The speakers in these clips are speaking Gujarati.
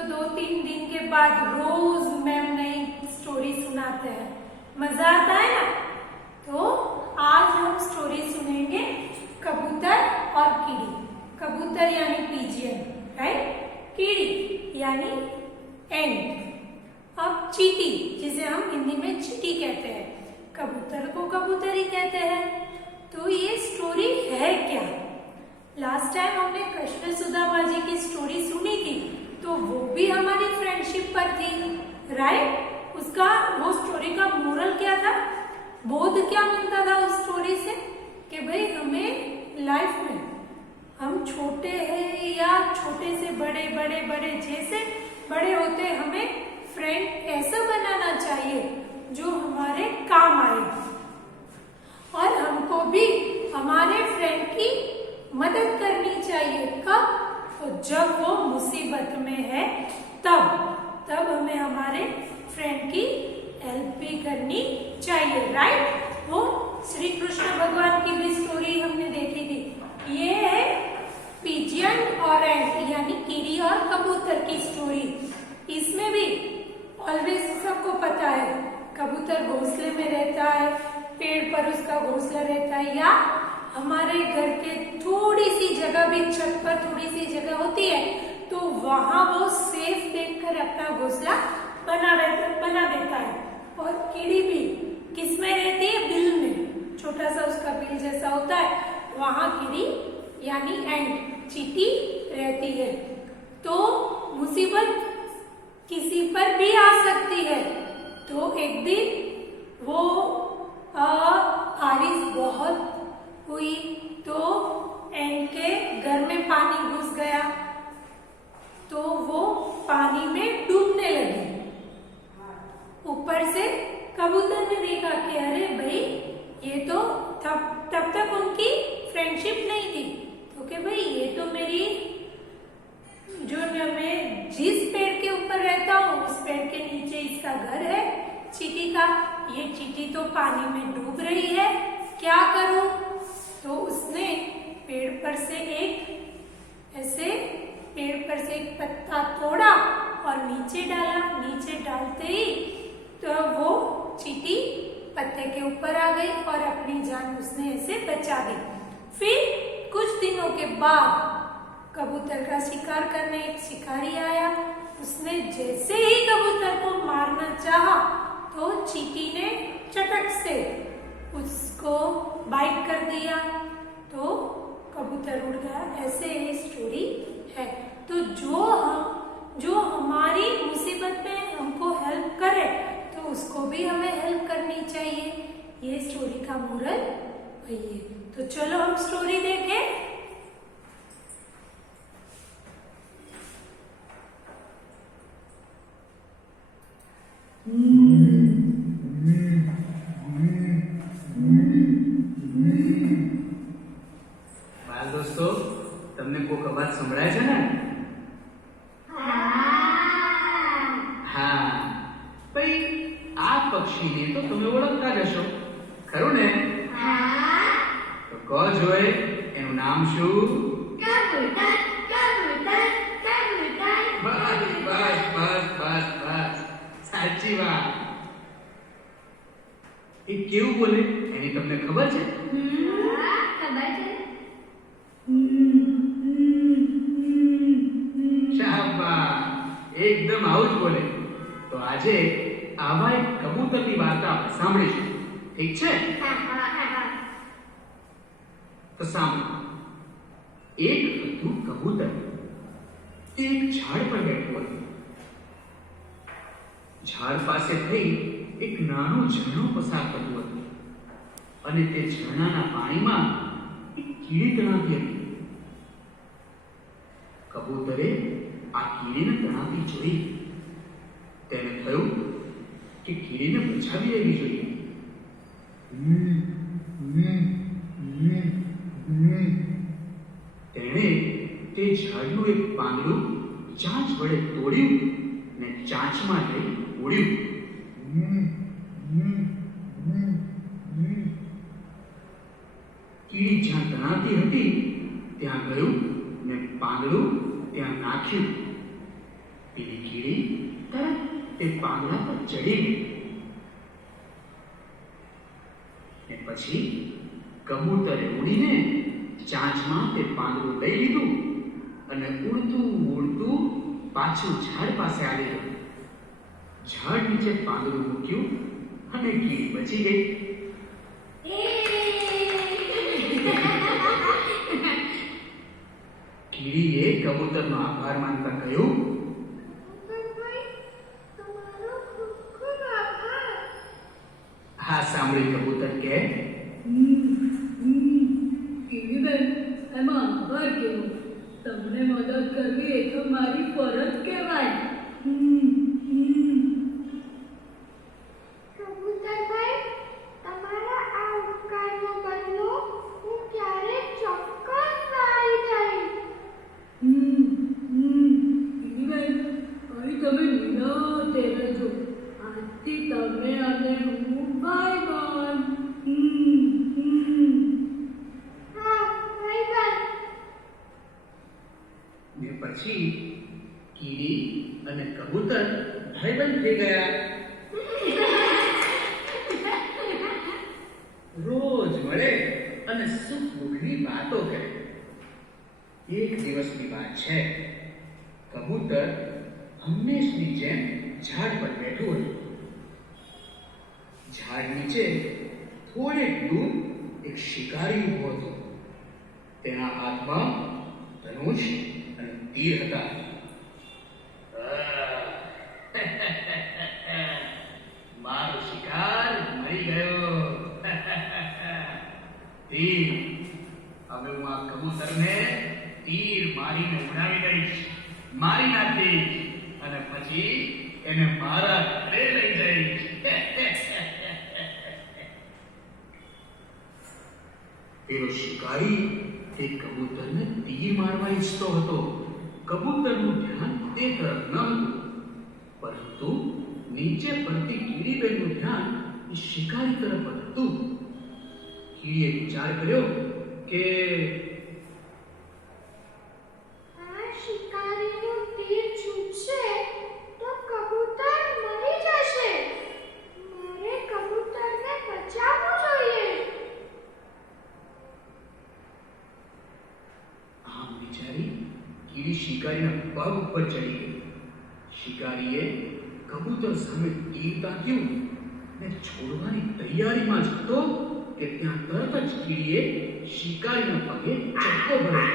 तो 2-3 दिन के बाद रोज मैम नई स्टोरी सुनाते हैं, मजा आता है ना। तो आज हम स्टोरी सुनेंगे कबूतर और कीड़ी। कबूतर यानी पिजियन, राइट, कीड़ी यानी एंट। अब चींटी, जिसे हम हिंदी में चींटी कहते हैं, कबूतर को कबूतर ही कहते हैं। तो ये स्टोरी है क्या? लास्ट टाइम हमने कृष्ण सुदामा जी की स्टोरी सुनी थी, तो वो भी हमारी फ्रेंडशिप पर थी, राइट। उसका वो स्टोरी का मोरल क्या था, बोध क्या मिलता था उस स्टोरी से, कि भाई हमें लाइफ में हम छोटे हैं या छोटे से बड़े बड़े बड़े जैसे बड़े होते, हमें फ्रेंड ऐसा बनाना चाहिए जो हमारे काम आए, और हमको भी हमारे फ्रेंड की मदद करनी चाहिए। कब? तो जब वो मुसीबत में है तब हमें हमारे फ्रेंड की हेल्प भी करनी चाहिए, राइट। वो श्री कृष्ण भगवान की भी स्टोरी हमने देखी थी। ये है पिजियन और एंट यानी कीड़ी और कबूतर की स्टोरी। इसमें भी ऑलवेज सबको पता है, कबूतर घोंसले में रहता है, पेड़ पर उसका घोंसला रहता है, या हमारे घर के थोड़ी सी जगह भी, छत पर थोड़ी सी जगह होती है, तो वहां वो सेफ देखकर अपना घोंसला बना देता है। और कीड़ी भी किस में रहती है? बिल में, छोटा सा उसका बिल जैसा होता है, वहां कीड़ी यानी एंट, चींटी रहती है। तो मुसीबत किसी पर भी आ सकती है। तो एक दिन वो बारिश बहुत हुई, तो एंट के घर में पानी घुस गया, तो वो पानी में डूबने लगी। ऊपर से कबूतर ने देखा कि अरे भाई, ये तो तब तक उनकी फ्रेंडशिप नहीं थी, तो कि भाई ये तो मेरी, जो मैं जिस पेड़ के ऊपर रहता हूँ उस पेड़ के नीचे इसका घर है चींटी का, ये चींटी तो पानी में डूब रही है, क्या करूं? तो उसने पेड़ पर से एक पत्ता तोड़ा और नीचे डाला। नीचे डालते ही तो वो चींटी पत्ते के ऊपर आ गई और अपनी जान उसने ऐसे बचा दी। फिर कुछ दिनों के बाद कबूतर का शिकार करने एक शिकारी आया। उसने जैसे ही कबूतर को मारना चाहा, तो चींटी ने चटक से उसको बाइट कर दिया, तो कबूतर उड़ गया। ऐसे ये स्टोरी है। तो जो हमारी मुसीबत में हमको हेल्प करे, तो उसको भी हमें हेल्प करनी चाहिए। ये स्टोरी का मोरल वही है। तो चलो हम स्टोरी देखें। बाल दोस्तों, તમને કોક અવાજ સંભળાય છે ને? હા, ભાઈ આ પક્ષીને તો તમે ઓળખતા જ હશો, ખરું ને? તો કહો જોઈ, એનું નામ શું? કબૂતર, કબૂતર, કબૂતર. બસ, સાચી વાત. એ કેવું બોલે એની તમને ખબર છે? ખબર છે. શાબાશ, એકદમ આવું જ બોલે. તો આજે આવા એક કબૂતરની વાર્તા આપણે સાંભળીશું, ઠીક છે? તો સાંભળો. એક હતું કબૂતર, તે એક ઝાડ પર બેઠું હતું. ઝાડ પાસે થઈ એક નાનું ઝરણું પસાર થતું હતું, અને તે ઝરણાના પાણીમાં એક કીડી તણાતી હતી. કબૂતરે આ કીડીને તણાતી જોઈ. તેને થયું કે કીડીને બચાવી લેવી જોઈએ. તેણે તે ઝાડનું એક પાંદડું ચાંચ વડે તોડ્યું ને ચાંચમાં લઈ ઉડ્યું. કીડી જ્યાં તણાતી હતી ત્યાં ગયું ને પાંદડું ત્યાં નાખ્યું. પેલી કીડી તરત તે પાંદડા પર ચડી ગઈ ને પછી કબૂતરે ઉડીને ચાંચમાં તે પાંદડું લઈ લીધું અને ઉડતું ઉડતું પાછું ઝાડ પાસે આવી ગયું. ઝાડ નીચે પાંદડું મૂક્યું અને કીડી બચી ગઈ. કીડીએ કબૂતરનો આભાર માનતા કહ્યું, હા સાંભળી કબૂતર કે કીડીબેન, એમાં આભાર કેવો? તમને મદદ કરવી એ તો મારી ફરજ કહેવાય. કબૂતરભાઈ, તમારા આ ઉપકારનો બદલો હું ક્યારેક ચોક્કસ વાળી થઈશ. કીડીબેન, અહીં તમે નિરાંતે રહેજો. આજથી તમે અને હું ભાઈ બંધ. હા, ભાઈબંધ. ને પછી કીડી અને કબૂતર ભાઈબંધ થઈ ગયા. રોજ મળે અને સુખ દુઃખની વાતો કરે. એક દિવસની વાત છે. કબૂતર હંમેશની જેમ ઝાડ પર બેઠું હતું. ઝાડ નીચે થોડેક દૂર એક શિકારી ઊભો હતો. તેના હાથમાં ધનુષ અને તીર હતા. મારો શિકાર મરી ગયો. તીર, હવે હું આ કબૂતરને તીર મારીને ઉડાવી દઈશ, મારી નાખીશ અને પછી એને મારા ઘરે લઈ જઈશ. પેલો શિકારી તે કબૂતરને તીર મારવા ઈચ્છતો હતો. કબૂતરનું ધ્યાન તે તરફ ન હતું, પરંતુ નીચે પડતી કીડીબેનનું ધ્યાન એ શિકારી તરફ હતું. કીડીએ વિચાર કર્યો કે આ શિકારીનું તીર છૂટશે તો કબૂતર મરી જશે. મારે કબૂતરને બચાવવું જોઈએ. આમ વિચારી કીડી શિકારીના પગ ઉપર ચડી ગઈ. શિકારીએ કબૂતર સામે તીર તાક્યું ને છોડવાની તૈયારીમાં જ હતો કે ત્યાં તરત જ કીડીએ શિકારીના પગે ચક્કો ભર્યો.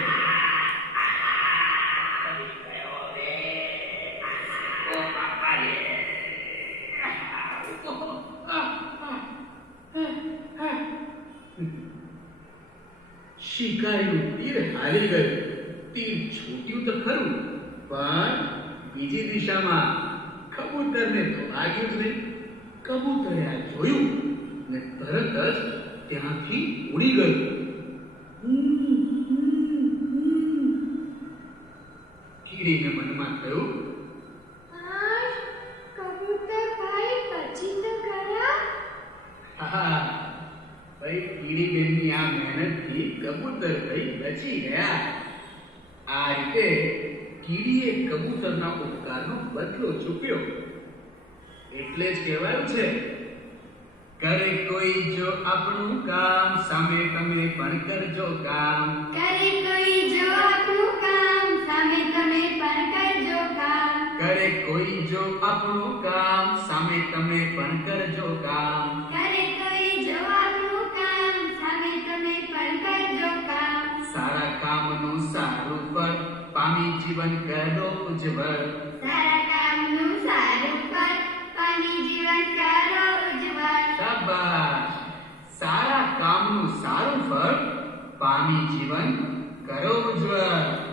શિકારીનું તીર હાલી ગયું. તીર છૂટ્યું તો ખરું, પણ બીજી દિશામાં. કબૂતરને તો લાગ્યું જ નહીં. કબૂતરે આ જોયું ને તરત જ ત્યાંથી ઉડી ગયું. કીડીને મનમાં થયું, આજ કબૂતરભાઈ બચી તો ગયા. હા ભાઈ, કીડીબેનની આ મહેનતથી કબૂતરભાઈ બચી ગયા. આ રીતે કીડીએ કબૂતરના ઉપકારનો બદલો ચૂક્યો. એટલે જ કહેવાયું છે, કરે કોઈ જો આપણું કામ, સામે તમે પણ કરજો કામ. કરે કોઈ જો આપણું કામ, સામે તમે પણ કરજો કામ. કરે કોઈ જો આપણું કામ, સામે તમે પણ કરજો કામ. કરે કોઈ જો આપણું કામ, સામે તમે પણ કરજો કામ. સારા કામનું સારું ફળ પામી જીવન કરો ઉજ્જવળ. સારા કામનું સારું ફળ પામી જીવન કરો ઉજ્જવળ. શાબાશ! સારા કામનું સારું ફળ પામી જીવન કરો ઉજ્જવળ.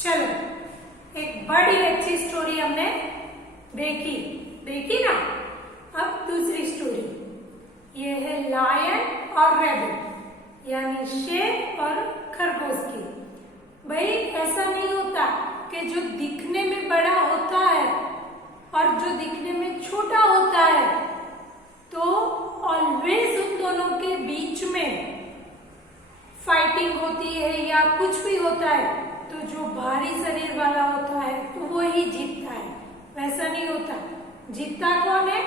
चलो, एक बड़ी अच्छी स्टोरी हमने देखी ना। अब दूसरी स्टोरी, ये है लायन और रैबिट, यानी शेर और खरगोश की। भाई ऐसा नहीं होता कि जो दिखने में बड़ा होता है और जो दिखने में छोटा होता है तो ऑलवेज उन दोनों के बीच में फाइटिंग होती है या कुछ भी होता है, तो जो भारी शरीर वाला होता है तो वो ही जीतता है। वैसा नहीं होता। जीतता कौन है?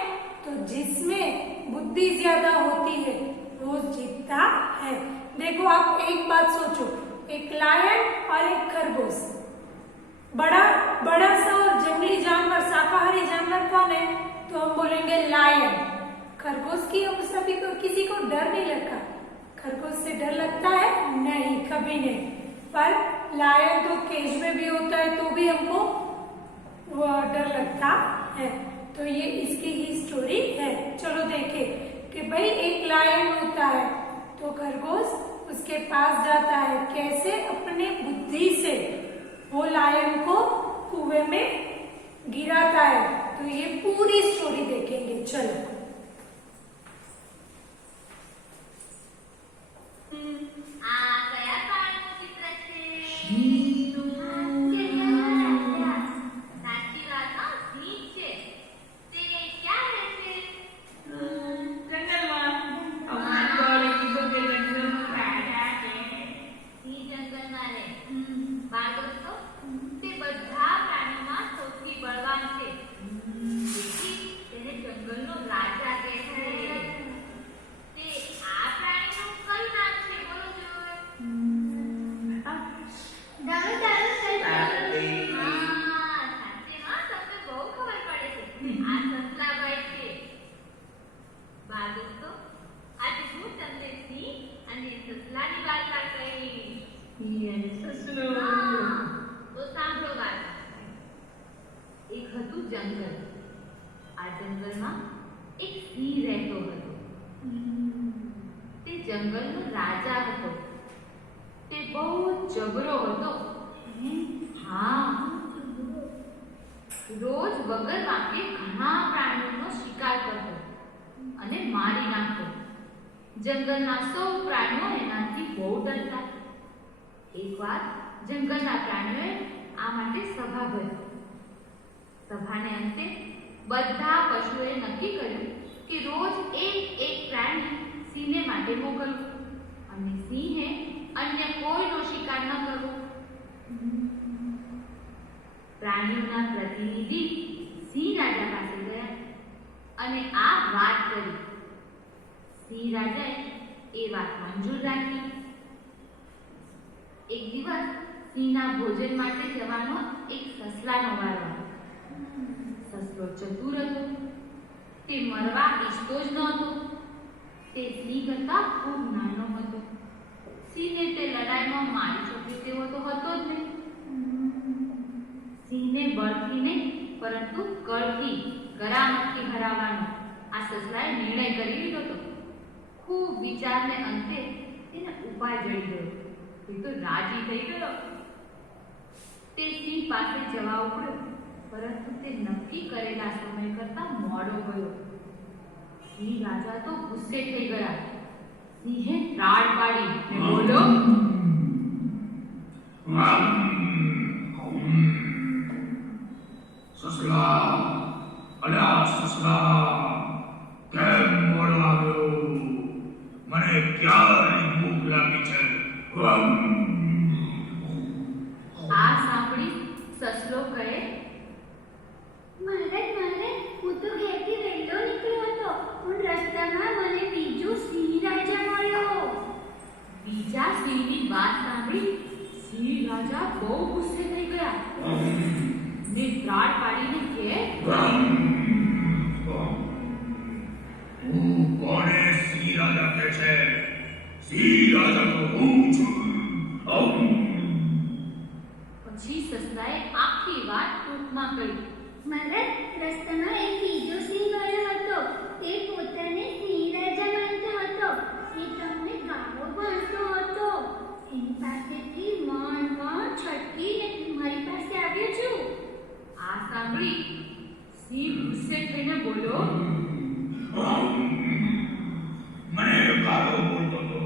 तो जिसमें बुद्धि ज्यादा होती है वो जीतता है। देखो, आप एक बात सोचो, एक लायन और एक खरगोश, बड़ा सा और जंगली जानवर, शाकाहारी जानवर कौन है? तो हम बोलेंगे लायन। खरगोश की हम सभी को, किसी को डर नहीं लगता। खरगोश से डर लगता है? नहीं, कभी नहीं। पर लायन तो केज में भी होता है तो भी हमको वो डर लगता है। तो ये इसकी ही स्टोरी है। चलो देखें कि भाई एक लायन होता है तो खरगोश उसके पास जाता है, कैसे अपने बुद्धि से वो लायन को कुएं में गिराता है। तो ये पूरी स्टोरी देखेंगे। चलो, આ કયા કાળનું ચિત્ર છે? સાચી વાત, હા, સિંહ છે. તે ક્યાં રહે છે? સિંહ જંગલમાં રહે. બાળ દોસ્તો, તે બધા પ્રાણીઓમાં સૌથી બળવાન છે. તેથી તેને જંગલનો રાજા કહે છે. તે આ પ્રાણીનું કયું નામ છે? બોલો જોવે. હા, સાચેમાં તમને બહુ ખબર પડે છે. આ સસલાભાઈ છે. બાળ દોસ્તો, આજે હું તમને સિંહ અને સસલાની વાર્તા કહીશ. હા, તો સાંભળો વાર્તા. એક હતું જંગલ. આ જંગલમાં એક સિંહ રહેતો હતો. તે જંગલનો રાજા હતો. તે બહુ જબરો હતો. હા, રોજ વગર વાંકે ઘણા પ્રાણીઓનો શિકાર કરતો અને મારી નાખતો. જંગલના સૌ પ્રાણીઓ એનાથી બહુ ડરતા. એકવાર જંગલના પ્રાણીઓએ આ માટે સભા ભરી. સભાને અંતે બધા પશુઓએ નક્કી કર્યું કે રોજ એક પ્રાણી સિંહને માટે મોકલવું અને સિંહે અન્ય કોઈનો શિકાર ન કરવો. પ્રાણીઓના પ્રતિનિધિ સિંહ રાજા પાસે ગયા અને આ વાત કરી. સિંહ રાજાએ એ વાત મંજૂર રાખી. એક દિવસ સિંહના ભોજન માટે જવાનો એક સસલાનો વારો આવ્યો. સસલો ચતુર હતો. તે મરવા ઈચ્છતો જ નહોતો. તે સિંહ કરતા ખૂબ નાનો હતો. સિંહને તે લડાઈમાં મારી શકે તેવો તો હતો જ નહીં. સિંહને બળથી નહીં પરંતુ કળથી, કરામતથી હરાવવાનો આ સસલાએ નિર્ણય કરી લીધો હતો. ખૂબ વિચારને અંતે તેને ઉપાય જડી ગયો. તે તો રાજી થઈ ગયો. તે સિંહ પાસે જવા ઉપડ્યો, પરંતુ તે નક્કી કરેલા સમય કરતા મોડો ગયો. સિંહ રાજા તો ગુસ્સે થઈ ગયા. સિંહે રાડ પાડી ને બોલ્યો, સસલા, અલ્યા સસલા, કેમ મોડો આવ્યો? મને ક્યારની ભૂખ લાગી છે. આ સાંભળી સસલો કહે, મહારાજ, હું તો ઘેરથી વહેલો નીકળ્યો હતો, પણ રસ્તામાં મને બીજો સિંહ રાજા મળ્યો. બીજા સિંહની વાત સાંભળી સિંહ રાજા બહુ ગુસ્સે થઈ ગયા ને રાડ પાડીને કહે, તું કોને સિંહ રાજા કહે છે? સિંહ રાજા તો હું છું. પછી સસલાએ આખી વાત ટૂંકમાં કહી. મહારાજ, રસ્તામાં એક બીજો સિંહ મળ્યો હતો. તે પોતાને સિંહ રાજા માનતો હતો. એ તમને ગાળો ભરતો હતો. એની પાસેથી છટકીને મારી સિંહ ગુસ્સે થઈને બોલ્યો, મને ગાળો બોલતો હતો.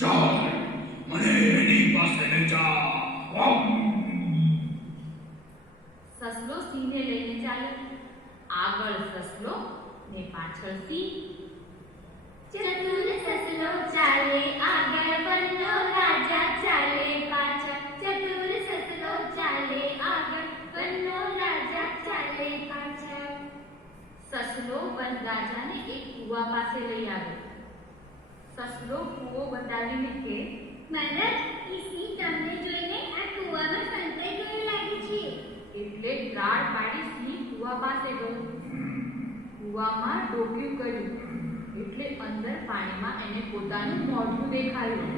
ચાલ, મને એની પાસે લઈ જા. સસલો સિંહને લઈને ચાલ્યો. આગળ સસલો ને પાછળ સિંહ. ચતુર સસલો ચાલે આગળ, વનનો રાજા ચાલે પાછળ. ચતુર સસલો ચાલે આગળ, વનનો રાજા ચાલે પાછળ. સસલો વનરાજાને એક કૂવા પાસે લઈ આવ્યો. સસલો કૂવો બતાવીને કે, મહારાજ, એ સિંહ તમને જોઈને આ કૂવામાં સંતાઈ ગયો લાગે છે. એટલે ત્રાડ પાડી સિંહ કૂવા પાસે ગયો. કૂવામાં ડોક્યું કર્યું એટલે અંદર પાણીમાં એને પોતાનું મોઢું દેખાયું.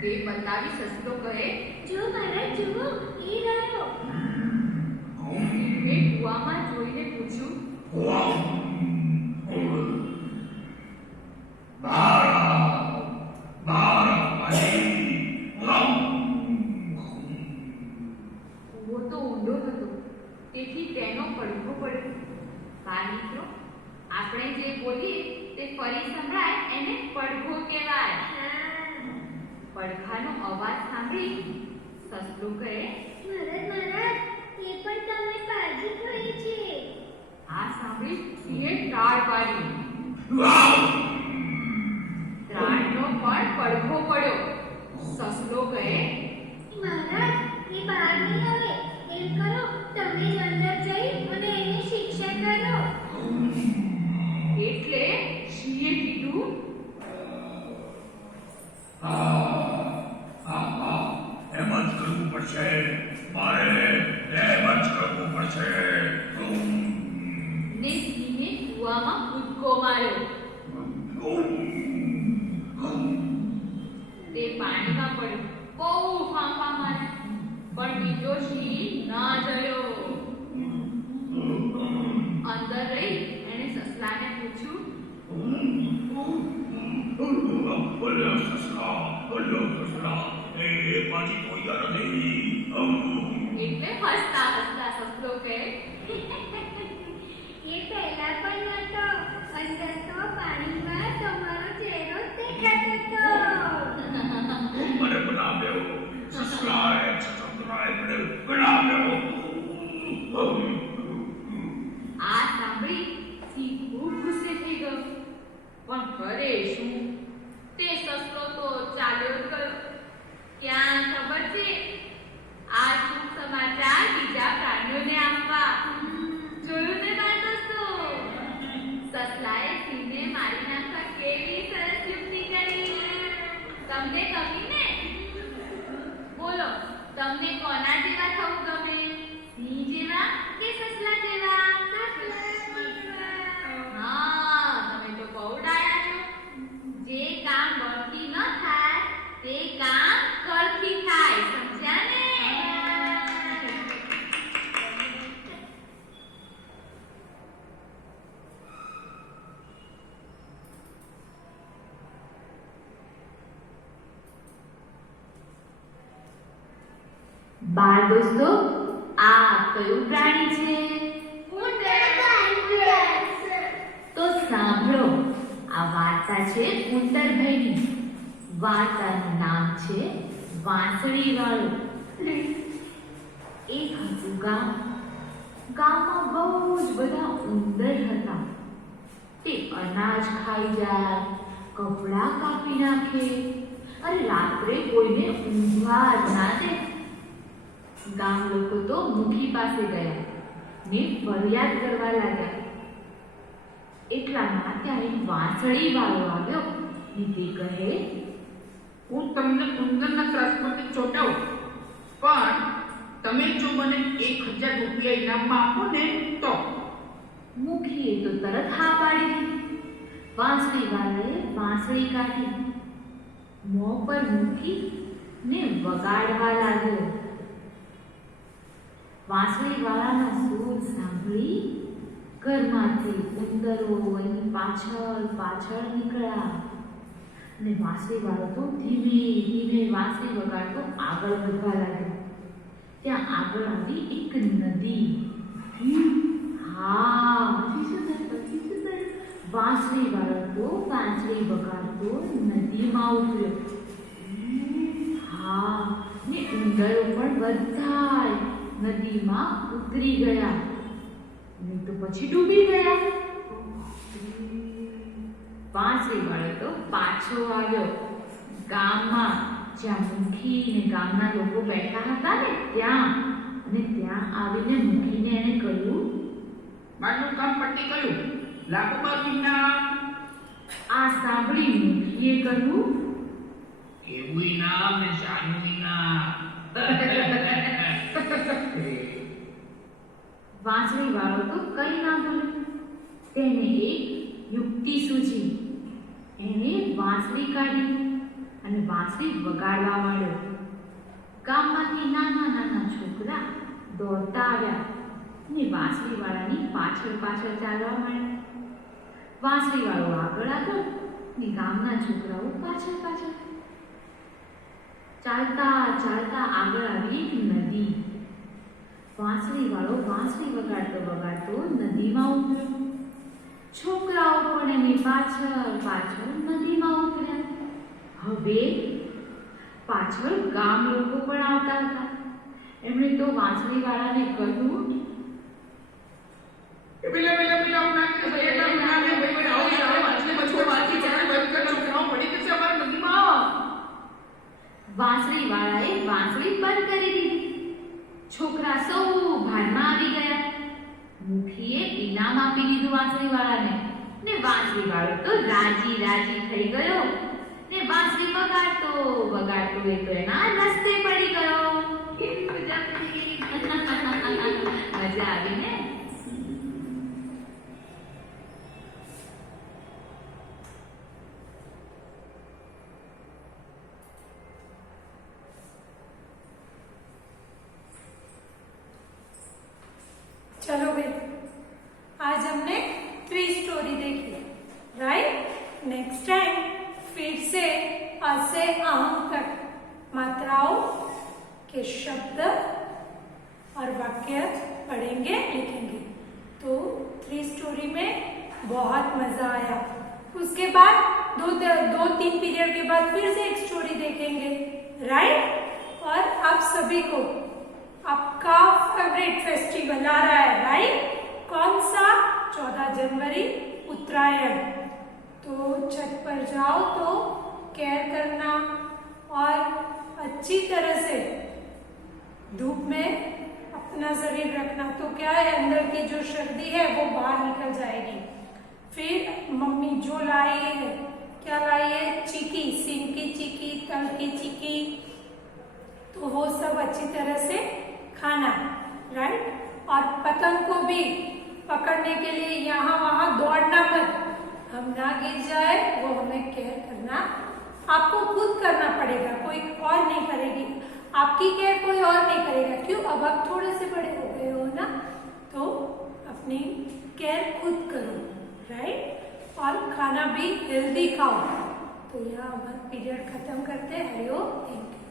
તે બતાવી સસલો કહે, જો મહારાજ, જુઓ, એ રહ્યો. સિંહે કૂવામાં જોઈને પૂછ્યું, કૂવો તો ઊંડો હતો તેથી તેનો પડઘો પડ્યો. બાળ મિત્રો, આપણે જે બોલીએ તે ફરી સંભળાય એને પડઘો કહેવાય. પડઘાનો અવાજ સાંભળી સસલું કહે, મહારાજ, એ પણ તમને કાળજી થઈ છે. આ સાંભળી સિંહે ત્રાડ પાડી. ત્રાડનો પણ પડઘો પડ્યો. સસલો કહે, મહારાજ, એ બહાર નહીં આવે. એમ કરો, તમે જ અંદર જઈ અને એની શિક્ષા કરો. એટલે સિંહે કીધું, એમ જ કરવું પડશે. મારે એમ જ કરવું પડશે. ને સિંહે કૂવામાં કૂદકો માર્યો. તે પાણીમાં પડ્યો. બહુ ફાંફા માર્યા, પણ બીજો સિંહ ના જયો. અંદર રહી એણે સસલાને પૂછ્યું, એ પાછી કોઈ નથી. એટલે હસતા હસતા સસલો કહે, એ પહેલા પણ નતો. અંદર તો પાણીમાં તમારો ચહેરો જ દેખાતો હતો. મને બનાવ્યો. સસલાએ સસલાએ મને બનાવ્યો. આ સાંભળી સિંહ ખૂબ ગુસ્સે થઈ ગયો. પણ કરે શું? તે સસલો તો ચાલ્યો જ ગયો. ક્યાં ખબર છે આ શુભ સમાચાર બીજા પ્રાણીઓને આપવા. જોયું ને બાળ દોસ્તો, સસલાએ સિંહને મારી નાખવા કેવી સરસ યુક્તિ કરી. તમને ગમી ને? બોલો, તમને કોના જેવા થવું ગમે? સિંહ જેવા કે સસલા જેવા? હા, તમે તો બહુ ડાયા છો. જે કામ બળથી ન થાય તે કામ કરથી થાય. સમજ્યા ને? બાળ દોસ્તો, આ કયું પ્રાણી છે? તો સાંભળો, આ વાર્તા છે કુંતરભાઈની. વાર્તાનું નામ છે વાંસળી વાળું. એક હતું ગામ. ગામમાં બહુ જ બધા ઉંદર હતા. તે અનાજ ખાઈ જાય, કપડાં કાપી નાખે અને રાત્રે કોઈને ઊંઘવા જ ના દે. ગામ લોકો તો મુખી પાસે ગયા ને ફરિયાદ કરવા લાગ્યા. એટલામાં ત્યાં એક વાંસળી વાળો આવ્યો ને તે કહે, હું તમને ઉંદરના ત્રાસમાંથી ચોંટાવું, પણ તમે જો મને 1000 રૂપિયા ઇનામ આપો ને તો. મુખીએ તો તરત હા પાડી દીધી. વાંસળી વાળાએ વાંસળી કાઢી, મોં પર મૂકી ને વગાડવા લાગ્યો. વાંસળી વાળાના સૂર સાંભળી ઘરમાંથી ઉંદરો એની પાછળ પાછળ નીકળ્યા અને વાંસળી વાળો તો ધીમે ધીમે વાંસળી વગાડતો આગળ વધવા લાગ્યો. ત્યાં આગળ આવી એક નદી. વાંસળીવાળો તો વાંસળી વગાડતો નદીમાં ઉતર્યો. હા, ને ઉંદરો પણ બધાય નદીમાં ઉતરી ગયા ને તો પછી ડૂબી ગયા. વાંસળીવાળો તો પાછો આવ્યો ગામમાં, જ્યાં મુખી ને ગામના લોકો બેઠા હતા ને ત્યાં. અને ત્યાં આવીને મુખીને એને કહ્યું, મારું કામ પતી ગયું. લાગુ બાજુના આ સાંભળી મુખીએ કહ્યું, કેવું ઇનામ ને શાનું ઇનામ. વાંસળીવાળો તો કઈ ના બોલ્યો. તેને એક યુક્તિ સૂઝી. એને વાંસળી કાઢી અને વાંસળી વગાડવા માંડ્યો. ગામમાંથી નાના નાના છોકરા દોડતા આવ્યા અને વાંસળીવાળાની પાછળ પાછળ ચાલવા માંડ્યા. વાંસળીવાળો આગળ આગળ ને ગામના છોકરાઓ પાછળ પાછળ. ચાલતા ચાલતા આગળ આવી એક નદી. વાંસળીવાળો વાંસળી વગાડતો વગાડતો નદીમાં ઉતર્યો. છોકરાઓ પણ એની પાછળ પાછળ નદીમાં ઉતર્યા. હવે પાછળ ગામ લોકો પણ આવતા હતા. એમણે તો વાંસળીવાળાને કહ્યું, પેલા ઉના કે પેલા ઉના કે ભાઈ આવો વાંચને બચો વાંચી ચાલે બંધ કર, છોકરાઓ પડી જશે અમારા નદીમાં. વાંસળીવાળાએ વાંસળી બંધ કરી દીધી. છોકરા સૌ ભાનમાં આવી ગયા. મુખીએ ઇનામ આપી દીધું વાંસળીવાળાને ને વાંસળીવાળો તો રાજી રાજી થઈ ગયો ને વાંસળી વગાડતો વગાડતો એ તો એના રસ્તે પડી ગયો. મજા આવી ને? चलो भाई, आज हमने ट्री स्टोरी देखी, राइट. नेक्स्ट टाइम फिर से अ से अहम तक मात्राओं के शब्द और वाक्य पढ़ेंगे, लिखेंगे. तो ट्री स्टोरी में बहुत मजा आया. उसके बाद दो तीन पीरियड के बाद फिर से एक स्टोरी देखेंगे, राइट. और आप सभी को आपका फेवरेट फेस्टिवल आ रहा है, राइट. कौन सा? 14 जनवरी, उत्तरायण. तो छत पर जाओ तो केयर करना और अच्छी तरह से धूप में अपना शरीर रखना. तो क्या है, अंदर की जो सर्दी है वो बाहर निकल जाएगी. फिर मम्मी जो लाई है, क्या लाई है? चीकी, सीम की चीकी, तल की चीकी. तो वो सब अच्छी तरह से खाना, राइट. और पतंग को भी पकड़ने के लिए यहाँ वहाँ दौड़ना मत. हम ना गिर जाए वो हमें केयर करना, आपको खुद करना पड़ेगा. कोई और नहीं करेगी आपकी केयर, कोई और नहीं करेगा. क्यों? अब आप थोड़े से बड़े हो गए हो ना, तो अपनी केयर खुद करो, राइट. और खाना भी हेल्दी खाओ. तो यहाँ हमारा पीरियड खत्म करते हैं. हरिओम. Thank you.